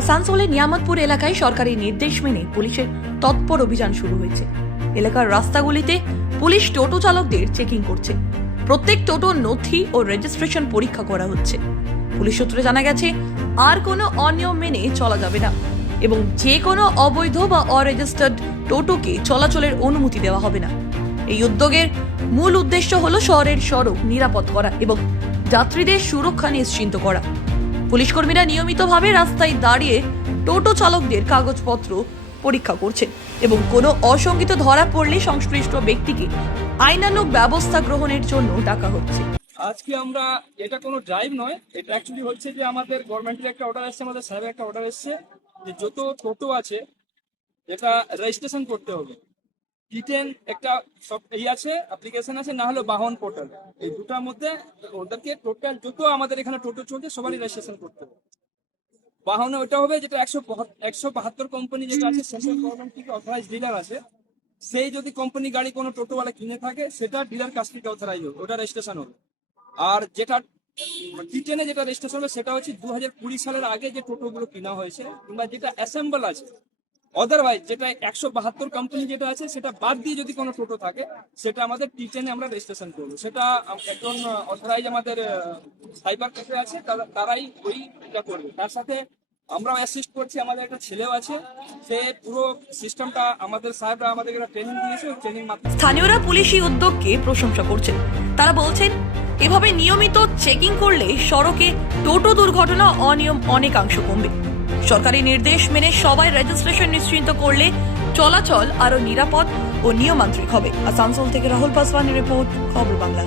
আসানসোলের নিয়ামতপুর এলাকায় সরকারি নির্দেশ মেনে পুলিশের তৎপর অভিযান শুরু হয়েছে। এলাকার রাস্তাগুলিতে পুলিশ টোটো চালকদের চেকিং করছে। প্রত্যেক টোটোর নথি ও রেজিস্ট্রেশন পরীক্ষা করা হচ্ছে। পুলিশ সূত্রে জানা গেছে, আর কোনো অনিয়ম মেনে চলা যাবে না এবং যে কোনো অবৈধ বা অরেজিস্টার্ড টোটোকে চলাচলের অনুমতি দেওয়া হবে না। এই উদ্যোগের মূল উদ্দেশ্য হলো শহরের সড়ক নিরাপদ করা এবং যাত্রীদের সুরক্ষা নিশ্চিত করা। পুলিশ কর্মীরা নিয়মিতভাবে রাস্তায় দাঁড়িয়ে টোটো চালকদের কাগজপত্র পরীক্ষা করছেন এবং কোনো অসঙ্গিত ধরা পড়লে সংশ্লিষ্ট ব্যক্তিকে আইনানুগ ব্যবস্থা গ্রহণের জন্য ডাকা হচ্ছে। আজকে আমরা এটা কোনো ড্রাইভ নয়, এটা অ্যাকচুয়ালি হচ্ছে যে আমাদের গভর্নমেন্টের একটা অর্ডার এসেছে, আমাদের সাহেবের একটা অর্ডার এসেছে যে যত টোটো আছে এটা রেজিস্ট্রেশন করতে হবে। রিটেন একটা সব আছে, অ্যাপ্লিকেশন আছে, না হলে বাহন পোর্টাল, এই দুটার মধ্যে ওদেরকে টোটাল যত আমাদের এখানে টোটো চলছে সবারই রেজিস্ট্রেশন করতে হবে। বাহনে ওটা হবে যেটা 172 কোম্পানি যেটা আছে, সেন্ট্রাল গভর্নমেন্ট থেকে অথরাইজ ডিলার আছে, সেই যদি কোম্পানি গাড়ি কোনো টোটোওয়ালা কিনে থাকে সেটা ডিলার কাছ থেকে অথরাইজ হবে, ওটা রেজিস্ট্রেশন হবে। আর যেটা রিটেনে যেটা রেজিস্ট্রেশন হবে সেটা হচ্ছে 2020 সালের আগে যে টোটোগুলো কিনা হয়েছে কিংবা যেটা অ্যাসেম্বল আছে। অদারওয়াইজ যেটা 172 কোম্পানি যেটা আছে সেটা বাদ দিয়ে যদি কোনো টোটো থাকে সেটা আমাদের টিটেনে আমরা রেজিস্ট্রেশন করবো। সেটা একজন অথরাইজ আমাদের সাইবার ক্যাফে আছে, তারাই ওইটা করবে। তার সাথে আমরাও অ্যাসিস্ট করছি, আমাদের একটা ছেলেও আছে, সে পুরো সিস্টেমটা আমাদের সাহেবরা আমাদের একটা ট্রেনিং দিয়েছে, ওই ট্রেনিং মাধ্যমে। স্থানীয়রা পুলিশি উদ্যোগকে প্রশংসা করছেন। তারা বলছেন, এভাবে নিয়মিত চেকিং করলে সড়কে টোটো দুর্ঘটনা অনিয়ম অনেকাংশ কমবে। সরকারি নির্দেশ মেনে সবাই রেজিস্ট্রেশন নিশ্চিত করলে চলাচল আরো নিরাপদ ও নিয়মান্ত্রিক হবে। আসানসোল থেকে রাহুল পাসওয়ানের রিপোর্ট, খবর বাংলা।